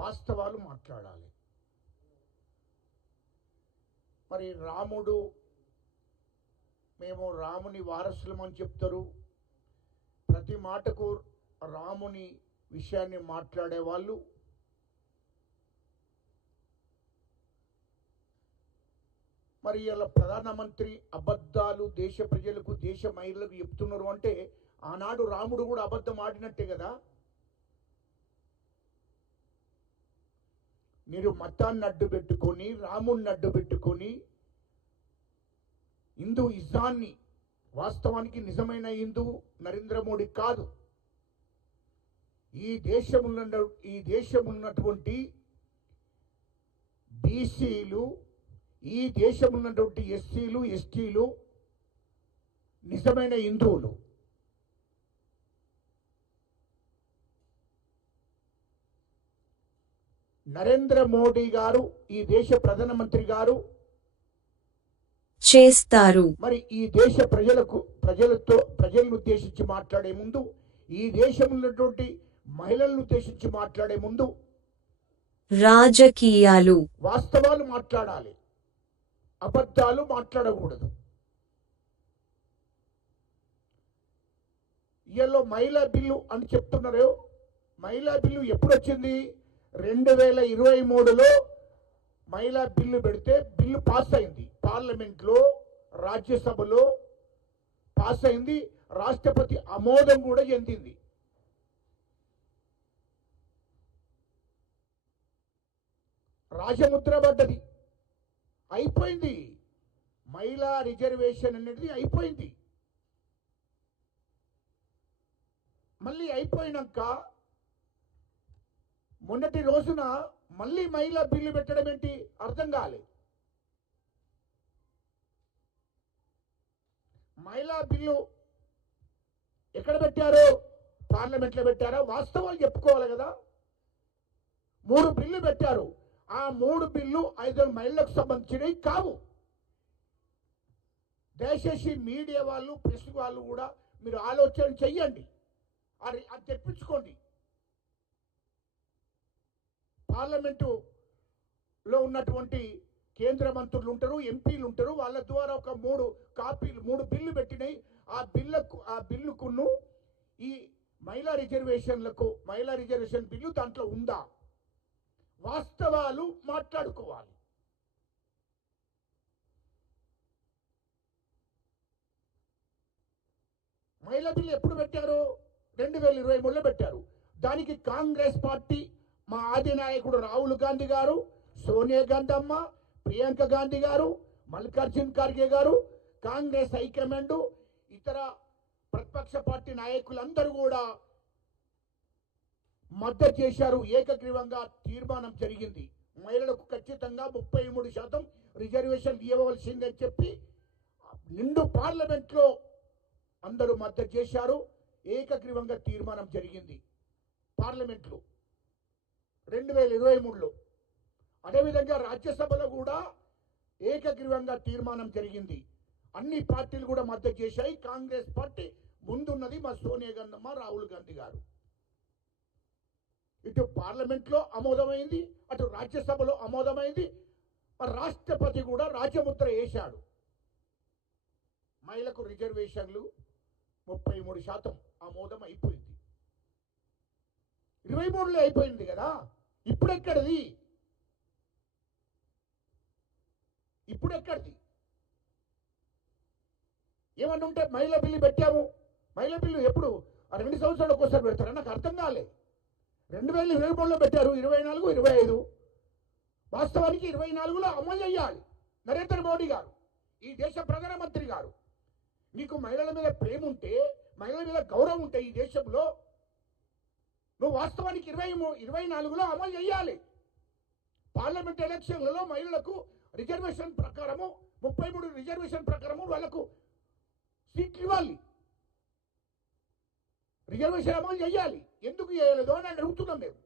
వాస్తవాలు మాట్లాడాలి. మరి రాముడు, మేము రాముని వారసులమని చెప్తారు. ప్రతి మాటకు రాముని విషయాన్ని మాట్లాడే వాళ్ళు మరి ఇలా ప్రధానమంత్రి అబద్ధాలు దేశ ప్రజలకు, దేశ మహిళలకు చెప్తున్నారు అంటే ఆనాడు రాముడు కూడా అబద్ధం ఆడినట్టే కదా. మీరు మతాన్ని అడ్డు పెట్టుకొని, రాముడిని అడ్డు పెట్టుకొని హిందూ ఇజాన్ని, వాస్తవానికి నిజమైన హిందూ నరేంద్ర మోడీ కాదు. ఈ దేశం ఉన్నటువంటి బీసీలు, ఈ దేశం ఉన్నటువంటి ఎస్సీలు, ఎస్టీలు నిజమైన హిందువులు. నరేంద్ర మోడీ గారు, ఈ దేశ ప్రధానమంత్రి చేస్తారు. మరి ఈ దేశ ప్రజలను ఉద్దేశించి మాట్లాడే ముందు, ఈ దేశంలో ఉన్నటువంటి మహిళలను ఉద్దేశించి మాట్లాడే ముందు రాజకీయాలు, వాస్తవాలు మాట్లాడాలి, అబద్ధాలు మాట్లాడకూడదు. ఇయలో మహిళా బిల్లు అని చెప్తున్నారు. మహిళా బిల్లు ఎప్పుడు వచ్చింది? 2023లో మహిళా బిల్లు పెడితే బిల్లు పాస్ అయింది. పార్లమెంట్లో, రాజ్యసభలో పాస్ అయింది. రాష్ట్రపతి ఆమోదం కూడా చెందింది. రాజముద్ర పడ్డది, అయిపోయింది. మహిళా రిజర్వేషన్ అనేది అయిపోయింది. మళ్ళీ అయిపోయినాక మొన్నటి రోజున మళ్ళీ మహిళా బిల్లు పెట్టడం ఏంటి అర్థం కాలేదు. మహిళా బిల్లు ఎక్కడ పెట్టారు? పార్లమెంట్లో పెట్టారా? వాస్తవాలు చెప్పుకోవాలి కదా. 3 బిల్లు పెట్టారు. ఆ 3 బిల్లు 5 మహిళలకు సంబంధించినవి కావు. దయచేసి మీడియా వాళ్ళు, ప్రెస్ వాళ్ళు కూడా మీరు ఆలోచన చెయ్యండి, అది తెప్పించుకోండి. పార్లమెంటులో ఉన్నటువంటి కేంద్ర మంత్రులు ఉంటారు, ఎంపీలు ఉంటారు. వాళ్ళ ద్వారా ఒక 3 బిల్లు పెట్టినాయి. ఆ బిల్లుకును ఈ మహిళా రిజర్వేషన్ బిల్లు దాంట్లో ఉందా? వాస్తవాలు మాట్లాడుకోవాలి. మహిళా బిల్లు ఎప్పుడు పెట్టారు? 2023లో పెట్టారు. దానికి కాంగ్రెస్ పార్టీ, మా ఆది నాయకుడు రాహుల్ గాంధీ గారు, సోనియా గాంధీ అమ్మ, ప్రియాంక గాంధీ గారు, మల్లికార్జున్ ఖార్గే గారు, కాంగ్రెస్ హైకమాండ్, ఇతర ప్రతిపక్ష పార్టీ నాయకులందరూ కూడా మద్దతు చేశారు. ఏకగ్రీవంగా తీర్మానం జరిగింది. మహిళలకు ఖచ్చితంగా 33% రిజర్వేషన్ ఇవ్వవలసిందని చెప్పి నిండు పార్లమెంట్లో అందరూ మద్దతు చేశారు. ఏకగ్రీవంగా తీర్మానం జరిగింది పార్లమెంట్లో 2023లో. అదేవిధంగా రాజ్యసభలో కూడా ఏకగ్రీవంగా తీర్మానం జరిగింది. అన్ని పార్టీలు కూడా మద్దతు చేశాయి. కాంగ్రెస్ పార్టీ ముందున్నది, మా సోనియా గాంధీ అమ్మ, రాహుల్ గాంధీ గారు. ఇటు పార్లమెంట్లో ఆమోదమైంది, అటు రాజ్యసభలో ఆమోదమైంది. రాష్ట్రపతి కూడా రాజముద్ర వేశాడు. మహిళలకు రిజర్వేషన్లు 33% ఆమోదం అయిపోయింది. 23లో అయిపోయింది కదా. ఇప్పుడెక్కడిది? ఏమన్నా ఉంటే మహిళా బిల్లు పెట్టాము. మహిళా బిల్లు ఎప్పుడు 2 సంవత్సరాలకు ఒకసారి పెడతారా? నాకు అర్థం కాలే. 2023లో పెట్టారు, 24, 25. వాస్తవానికి 24లో అమలు చేయాలి నరేంద్ర మోడీ గారు, ఈ దేశ ప్రధానమంత్రి గారు. నీకు మహిళల మీద ప్రేమ ఉంటే, మహిళల మీద గౌరవం ఉంటే ఈ దేశంలో నువ్వు వాస్తవానికి 24లో అమలు చేయాలి. పార్లమెంట్ ఎలక్షన్లలో మహిళలకు రిజర్వేషన్ ప్రకారము 33 రిజర్వేషన్ ప్రకారము వాళ్లకు సీట్లు ఇవ్వాలి. రిజర్వేషన్ అమలు చేయాలి. ఎందుకు చేయలేదు అని అడుగుతున్నాం మేము.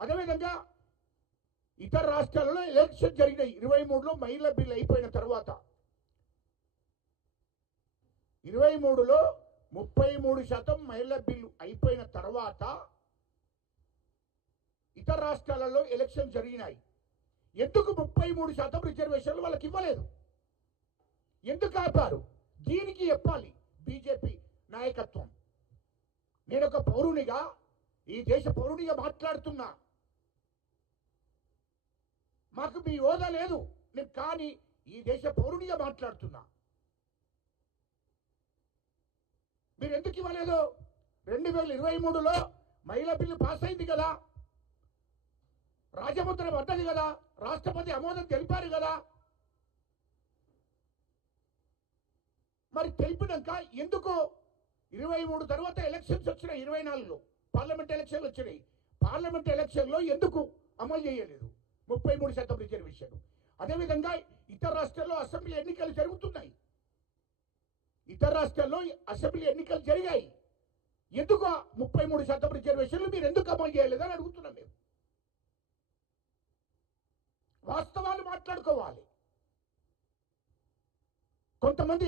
అదేవిధంగా ఇతర రాష్ట్రాలలో ఎలక్షన్ జరిగినాయి. 23లో మహిళా బిల్లు అయిపోయిన తర్వాత 23లో 33% మహిళా బిల్లు అయిపోయిన తర్వాత ఇతర రాష్ట్రాలలో ఎలక్షన్ జరిగినాయి. ఎందుకు 33% రిజర్వేషన్లు వాళ్ళకి ఇవ్వలేదు? ఎందుకు ఆపారు? దీనికి చెప్పాలి బీజేపీ నాయకత్వం. నేను ఒక పౌరునిగా, ఈ దేశ పౌరునిగా మాట్లాడుతున్నా. మాకు మీ హోదా లేదు, నేను కానీ ఈ దేశ పౌరునిగా మాట్లాడుతున్నా. మీరు ఎందుకు ఇవ్వలేదు? 2023లో మహిళా బిల్లు పాస్ అయింది కదా, రాజముద్ర పడ్డది కదా, రాష్ట్రపతి ఆమోదం తెలిపారు కదా. మరి తెలిపినాక ఎందుకు 23 తర్వాత ఎలక్షన్స్ వచ్చినాయి, 24లో పార్లమెంట్ ఎలక్షన్లు వచ్చినాయి. పార్లమెంట్ ఎలక్షన్లో ఎందుకు అమలు చేయలేదు 33% రిజర్వేషన్? అదేవిధంగా ఇతర రాష్ట్రాల్లో అసెంబ్లీ ఎన్నికలు జరుగుతున్నాయి. ఇతర రాష్ట్రాల్లో అసెంబ్లీ ఎన్నికలు జరిగాయి. ఎందుకు 33% రిజర్వేషన్లు మీరు ఎందుకు అమలు చేయలేదని అడుగుతున్నాం మేము. వాస్తవాలు మాట్లాడుకోవాలి. కొంతమంది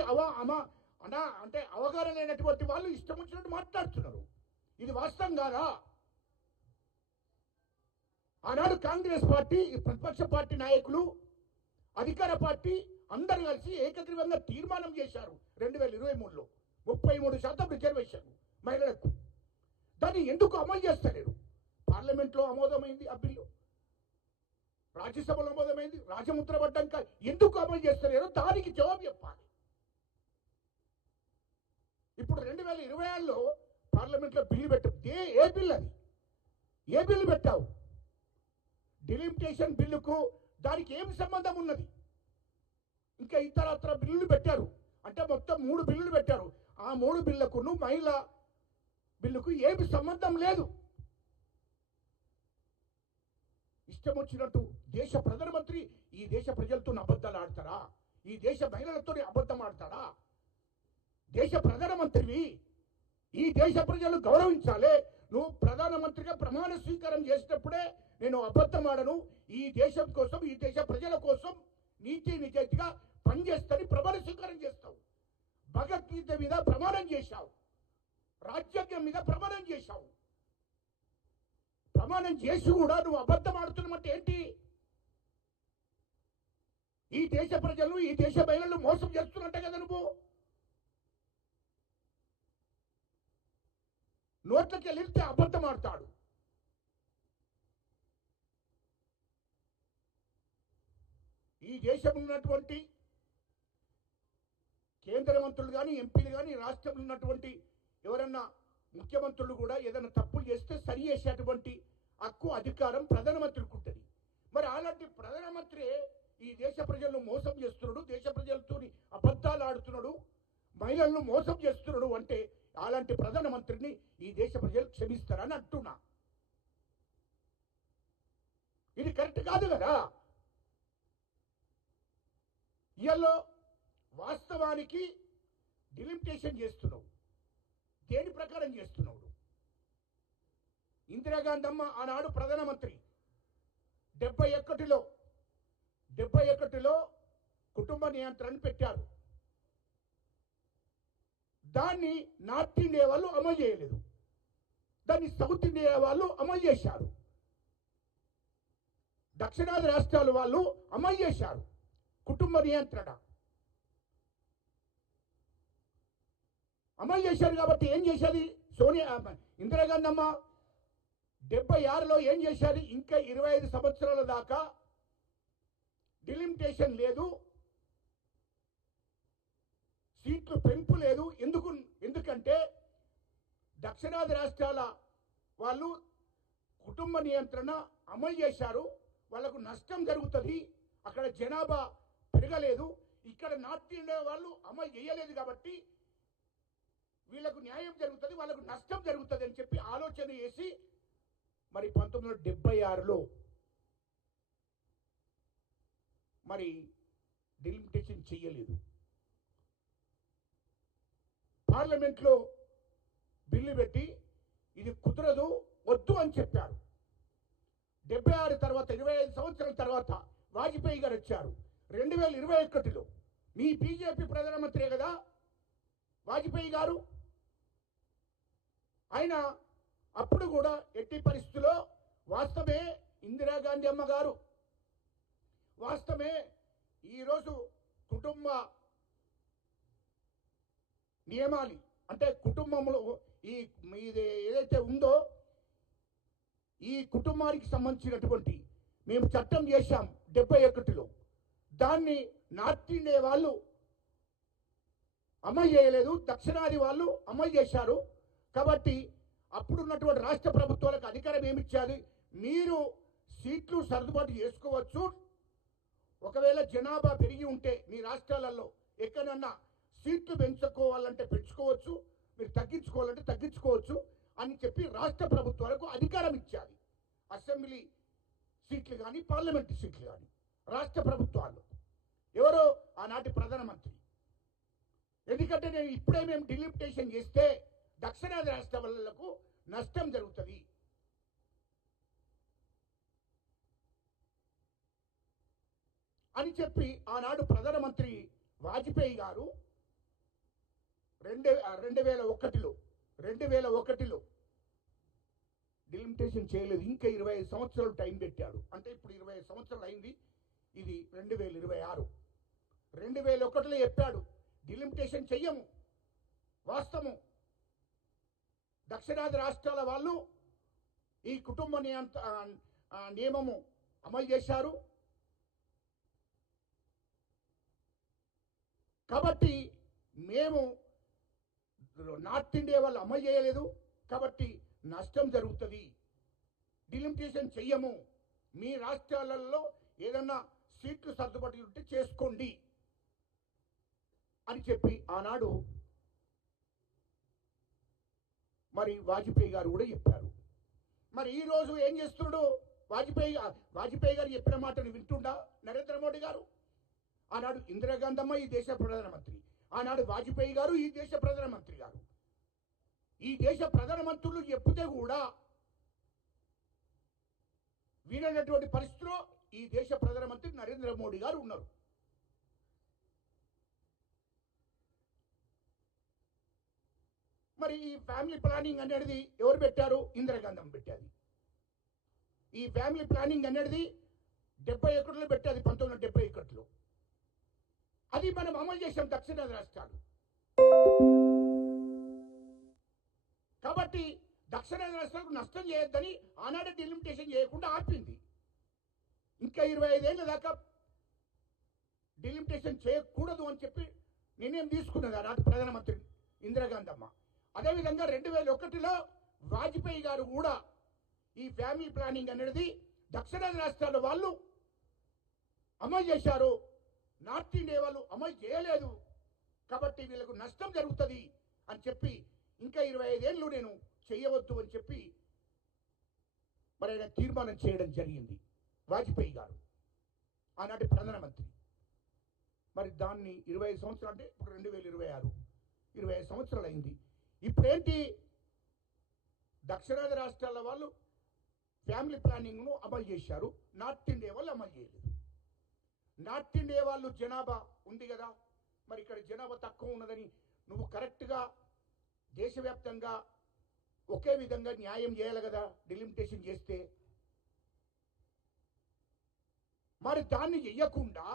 అంటే అవగాహన లేనటువంటి వాళ్ళు ఇష్టం వచ్చినట్టు మాట్లాడుతున్నారు. ఇది వాస్తవం కాదా? ఆనాడు కాంగ్రెస్ పార్టీ, ప్రతిపక్ష పార్టీ నాయకులు, అధికార పార్టీ అందరూ కలిసి ఏకగ్రీవంగా తీర్మానం చేశారు 2023లో 33% రిజర్వేషన్ మహిళలకు. దాన్ని ఎందుకు అమలు చేస్తలేరు? పార్లమెంట్లో ఆమోదమైంది ఆ బిల్లు, రాజ్యసభలో ఆమోదమైంది, రాజముద్ర పడ్డాక ఎందుకు అమలు చేస్తలేరో దానికి జవాబు చెప్పాలి. ఇప్పుడు 2026లో పార్లమెంట్లో బిల్లు పెట్టావు. ఏ బిల్లు అది? ఏ బిల్లు పెట్టావు? డిలిమిటేషన్ బిల్లుకు దానికి ఏమి సంబంధం ఉన్నది? ఇంకా ఇతరత్ర బిల్లులు పెట్టారు. అంటే మొత్తం 3 బిల్లులు పెట్టారు. ఆ 3 బిల్లుకును మహిళా బిల్లుకు ఏమి సంబంధం లేదు. ఇష్టం వచ్చినట్టు దేశ ప్రధానమంత్రి ఈ దేశ ప్రజలతో అబద్ధాలు ఆడతారా? ఈ దేశ మహిళలతో అబద్ధం ఆడతారా? దేశ ప్రధానమంత్రివి, ఈ దేశ ప్రజలు గౌరవించాలి. నువ్వు ప్రధానమంత్రిగా ప్రమాణ స్వీకారం చేసినప్పుడే నేను అబద్ధం ఆడను, ఈ దేశం కోసం, ఈ దేశ ప్రజల కోసం నీతి నిజాయితీగా పనిచేస్తని ప్రమాణ స్వీకారం చేస్తావు. భగవద్గీత మీద ప్రమాణం చేశావు, రాజ్యాంగం మీద ప్రమాణం చేశావు. ప్రమాణం చేసి కూడా నువ్వు అబద్ధం ఆడుతున్నట్టు ఏంటి? ఈ దేశ ప్రజలు, ఈ దేశ మహిళలు మోసం చేస్తున్నట్టే కదా నువ్వు. నోట్లకి వెళ్తే అబద్ధం ఆడతాడు. ఈ దేశంలో ఉన్నటువంటి కేంద్ర మంత్రులు కానీ, ఎంపీలు కానీ, రాష్ట్రంలో ఉన్నటువంటి ఎవరన్నా ముఖ్యమంత్రులు కూడా ఏదైనా తప్పులు చేస్తే సరి చేసేటువంటి హక్కు, అధికారం ప్రధానమంత్రికి ఉంటుంది. మరి అలాంటి ప్రధానమంత్రి ఈ దేశ ప్రజలను మోసం చేస్తున్నాడు, దేశ ప్రజలతో అబద్ధాలు ఆడుతున్నాడు, మహిళలను మోసం చేస్తున్నాడు అంటే అలాంటి ప్రధానమంత్రిని ఈ దేశ ప్రజలు క్షమిస్తారని అంటున్నా. ఇది కరెక్ట్ కాదు కదా. ఇయాలో వాస్తవానికి డిలిమిటేషన్ చేస్తున్నావు. దేని ప్రకారం చేస్తున్నావు? ఇందిరాగాంధీ అమ్మ ఆనాడు ప్రధానమంత్రి 71లో కుటుంబ నియంత్రణ పెట్టారు. దాన్ని నార్త్ ఇండియా వాళ్ళు అమలు చేయలేదు, దాన్ని సౌత్ ఇండియా వాళ్ళు అమలు చేశారు. దక్షిణాది రాష్ట్రాల వాళ్ళు అమలు చేశారు కుటుంబ నియంత్రణ. అమలు చేశారు కాబట్టి ఏం చేసేది ఇందిరాగాంధీ అమ్మ 76లో ఏం చేశారు? ఇంకా 25 సంవత్సరాల దాకా డిలిమిటేషన్ లేదు, సీట్లు పెంపు లేదు. ఎందుకంటే దక్షిణాది రాష్ట్రాల వాళ్ళు కుటుంబ నియంత్రణ అమలు చేశారు, వాళ్ళకు నష్టం జరుగుతుంది, అక్కడ జనాభా పెరగలేదు. ఇక్కడ నార్త్ ఇండియా వాళ్ళు అమలు చేయలేదు కాబట్టి వీళ్ళకు న్యాయం జరుగుతుంది, వాళ్ళకు నష్టం జరుగుతుంది అని చెప్పి ఆలోచన చేసి మరి 1976లో మరి డిలిమిటేషన్ చేయలేదు. పార్లమెంట్లో బిల్లు పెట్టి ఇది కుదరదు, వద్దు అని చెప్పారు. 76 తర్వాత 25 సంవత్సరాల తర్వాత వాజ్పేయి గారు వచ్చారు 2021లో. మీ బీజేపీ ప్రధానమంత్రి కదా వాజ్పేయి గారు. ఆయన అప్పుడు కూడా ఎట్టి పరిస్థితుల్లో వాస్తవమే ఇందిరాగాంధీ అమ్మ గారు, వాస్తవమే ఈరోజు కుటుంబ నియమాలు అంటే కుటుంబంలో ఇది ఏదైతే ఉందో ఈ కుటుంబానికి సంబంధించినటువంటి మేము చట్టం చేశాం 71లో. దాన్ని నార్త్ ఇండియా వాళ్ళు అమలు చేయలేదు, దక్షిణాది వాళ్ళు అమలు చేశారు. కాబట్టి అప్పుడున్నటువంటి రాష్ట్ర ప్రభుత్వాలకు అధికారం ఏమిచ్చాలి, మీరు సీట్లు సర్దుబాటు చేసుకోవచ్చు, ఒకవేళ జనాభా పెరిగి ఉంటే మీ రాష్ట్రాలలో ఎక్కడన్నా సీట్లు పెంచుకోవాలంటే పెంచుకోవచ్చు, మీరు తగ్గించుకోవాలంటే తగ్గించుకోవచ్చు అని చెప్పి రాష్ట్ర ప్రభుత్వాలకు అధికారం ఇచ్చాలి. అసెంబ్లీ సీట్లు కానీ పార్లమెంటు సీట్లు కానీ రాష్ట్ర ప్రభుత్వాలు ఎవరో ఆనాటి ప్రధానమంత్రి. ఎందుకంటే నేను ఇప్పుడే మేము డిలిమిటేషన్ చేస్తే దక్షిణాది రాష్ట్రాలకు నష్టం జరుగుతుంది. అని చెప్పి ఆనాడు ప్రధానమంత్రి వాజ్పేయి గారు 2001లో డిలిమిటేషన్ చేయలేదు. ఇంకా 25 సంవత్సరాలు టైం పెట్టాడు. అంటే ఇప్పుడు 25 సంవత్సరాలు అయింది, ఇది 2026. 2001లో చెప్పాడు డిలిమిటేషన్ చెయ్యము. వాస్తవం దక్షిణాది రాష్ట్రాల వాళ్ళు ఈ కుటుంబ నియమము అమలు చేశారు. కాబట్టి మేము నార్త్ ఇండియా వాళ్ళు అమలు చేయలేదు, కాబట్టి నష్టం జరుగుతుంది, డిలిమిటేషన్ చెయ్యము, మీ రాష్ట్రాలలో ఏదన్నా సీట్లు సర్దుబాటు ఉంటే చేసుకోండి అని చెప్పి ఆనాడు మరి వాజ్పేయి గారు కూడా చెప్పారు. మరి ఈరోజు ఏం చేస్తున్నాడు వాజ్పేయి గారు చెప్పిన మాటను వింటుండా నరేంద్ర మోడీ గారు? ఆనాడు ఇందిరాగాంధీ అమ్మ ఈ దేశ ప్రధానమంత్రి, ఆనాడు వాజ్పేయి గారు ఈ దేశ ప్రధానమంత్రి గారు. ఈ దేశ ప్రధానమంత్రులు చెప్తే కూడా వీలైనటువంటి పరిస్థితిలో ఈ దేశ ప్రధానమంత్రి నరేంద్ర మోడీ గారు ఉన్నారు. మరి ఈ ఫ్యామిలీ ప్లానింగ్ అనేది ఎవరు పెట్టారు? ఇందిరాగాంధీ అమ్మ పెట్టారు. ఈ ఫ్యామిలీ ప్లానింగ్ అనేది 71లో పెట్టారు, 1971లో. అది మనం అమలు చేసాం దక్షిణాది రాష్ట్రాలు. కాబట్టి దక్షిణాది రాష్ట్రాలకు నష్టం చేయొద్దని ఆనాడే డిలిమిటేషన్ చేయకుండా ఆపింది. ఇంకా 25 ఏళ్ళ దాకా డిలిమిటేషన్ చేయకూడదు అని చెప్పి నిర్ణయం తీసుకున్నది ఆనాటి ప్రధానమంత్రి ఇందిరాగాంధీ అమ్మ. అదేవిధంగా 2001లో వాజ్పేయి గారు కూడా ఈ ఫ్యామిలీ ప్లానింగ్ అనేది దక్షిణాది రాష్ట్రాల వాళ్ళు అమలు చేశారు, నార్త్ ఇండియా వాళ్ళు అమలు చేయలేదు, కాబట్టి వీళ్ళకు నష్టం జరుగుతుంది అని చెప్పి ఇంకా 25 ఏళ్ళు నేను చేయవద్దు అని చెప్పి మరి ఆయన తీర్మానం చేయడం జరిగింది వాజ్పేయి గారు ఆనాటి ప్రధానమంత్రి. మరి దాన్ని 25 సంవత్సరాలు అంటే ఇప్పుడు 2026 25 సంవత్సరాలు అయింది. ఇప్పుడేంటి, దక్షిణాది రాష్ట్రాల వాళ్ళు ఫ్యామిలీ ప్లానింగ్ను అమలు చేశారు, నార్త్ ఇండియా వాళ్ళు అమలు చేయలేదు. నార్త్ ఇండియా వాళ్ళు జనాభా ఉంది కదా, మరి ఇక్కడ జనాభా తక్కువ ఉన్నదని నువ్వు కరెక్ట్గా దేశవ్యాప్తంగా ఒకే విధంగా న్యాయం చేయాలి కదా డిలిమిటేషన్ చేస్తే. మరి దాన్ని చెయ్యకుండా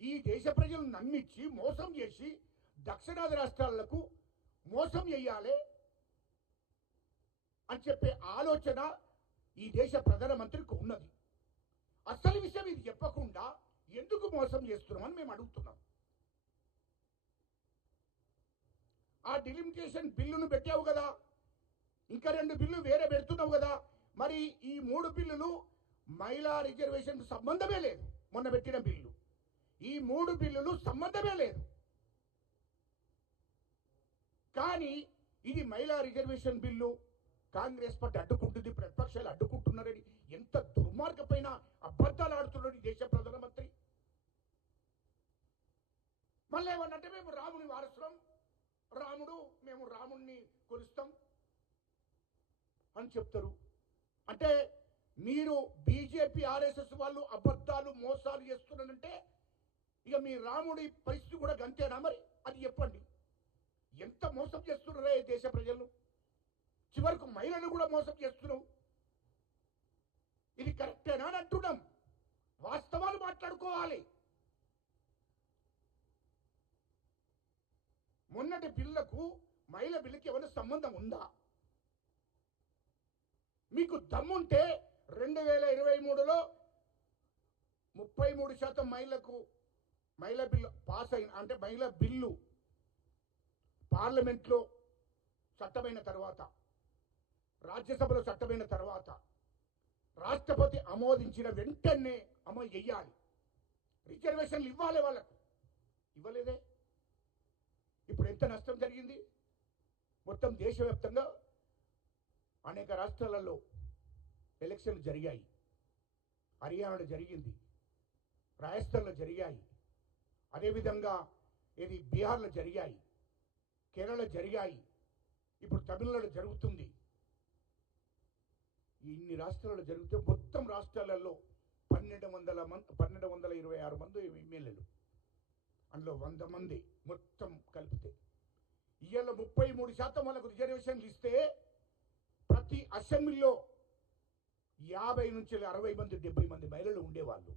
ఈ దేశ ప్రజలను నమ్మించి మోసం చేసి దక్షిణాది రాష్ట్రాలకు మోసం చేయాలి అని చెప్పే ఆలోచన ఈ దేశ ప్రధానమంత్రికి ఉన్నది. అసలు విషయం ఇది చెప్పకుండా ఎందుకు మోసం చేస్తున్నామని మేము అడుగుతున్నాం. ఆ డిలిమిటేషన్ బిల్లును పెట్టావు కదా, ఇంకా 2 బిల్లు వేరే పెడుతున్నావు కదా, మరి ఈ 3 బిల్లులు మహిళా రిజర్వేషన్ సంబంధమే లేదు. మొన్న పెట్టిన బిల్లు, ఈ 3 బిల్లులు సంబంధమే లేదు. కానీ ఇది మహిళా రిజర్వేషన్ బిల్లు కాంగ్రెస్ పార్టీ అడ్డుకుంటుంది, ప్రతిపక్షాలు అడ్డుకుంటున్నారని ఎంత దుర్మార్గపైన అబద్ధాలు ఆడుతున్నాడు ఈ దేశ ప్రధానమంత్రి. మళ్ళీ ఏమన్నంటే మేము రాముని వారసులం, మేము రాముణ్ణి కొలుస్తాం అని చెప్తారు. అంటే మీరు బీజేపీ ఆర్ఎస్ఎస్ వాళ్ళు అబద్ధాలు మోసాలు చేస్తున్నారంటే ఇక మీ రాముడి పరిస్థితి కూడా గంతేనా? మరి అది చెప్పండి. ఎంత మోసం చేస్తున్నారే దేశ ప్రజలను, చివరకు మహిళలు కూడా మోసం చేస్తున్నావు. ఇది కరెక్టేనా అని అంటున్నాం. వాస్తవాలు మాట్లాడుకోవాలి. మొన్నటి బిల్లుకు మహిళ బిల్లుకి ఏమైనా సంబంధం ఉందా? మీకు దమ్ముంటే 2023లో 33% మహిళా బిల్లు పాస్ అయిన, అంటే మహిళా బిల్లు పార్లమెంట్లో చట్టమైన తర్వాత, రాజ్యసభలో చట్టమైన తర్వాత, రాష్ట్రపతి ఆమోదించిన వెంటనే అమలు చేయాలి. రిజర్వేషన్లు ఇవ్వాలి వాళ్ళకు. ఇవ్వలేదే. ఇప్పుడు ఎంత నష్టం జరిగింది? మొత్తం దేశవ్యాప్తంగా అనేక రాష్ట్రాలలో ఎలక్షన్లు జరిగాయి. హర్యానాలో జరిగింది, రాజస్థాన్లో జరిగాయి, అదేవిధంగా ఇది బీహార్లో జరిగాయి, కేరళ జరిగాయి, ఇప్పుడు తమిళనాడు జరుగుతుంది. ఇన్ని రాష్ట్రాల్లో జరిగితే మొత్తం రాష్ట్రాలలో 1226 మంది ఎమ్మెల్యేలు, అందులో 100 మంది మొత్తం కలిపితే. ఇవాళ 33% వాళ్ళకు రిజర్వేషన్లు ఇస్తే ప్రతి అసెంబ్లీలో 50 నుంచి 60 మంది 70 మంది మహిళలు ఉండేవాళ్ళు.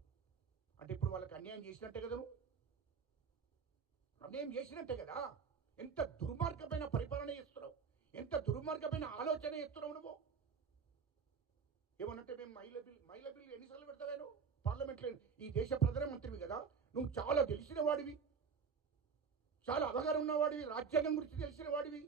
అంటే ఇప్పుడు వాళ్ళకి అన్యాయం చేసినట్టే కదా నువ్వు? అన్యాయం చేసినట్టే కదా. ఎంత దుర్మార్గమైన పరిపాలన చేస్తున్నావు, ఎంత దుర్మార్గమైన ఆలోచన చేస్తున్నావు నువ్వు. ఏమనంటే మేము మహిళ బిల్లు ఎన్నిసార్లు పెడతావేను పార్లమెంట్లో? ఈ దేశ ప్రధానమంత్రివి కదా, నువ్వు చాలా తెలిసిన వాడివి, చాలా అవగాహన ఉన్నవాడివి, రాజ్యాంగం గురించి తెలిసిన వాడివి.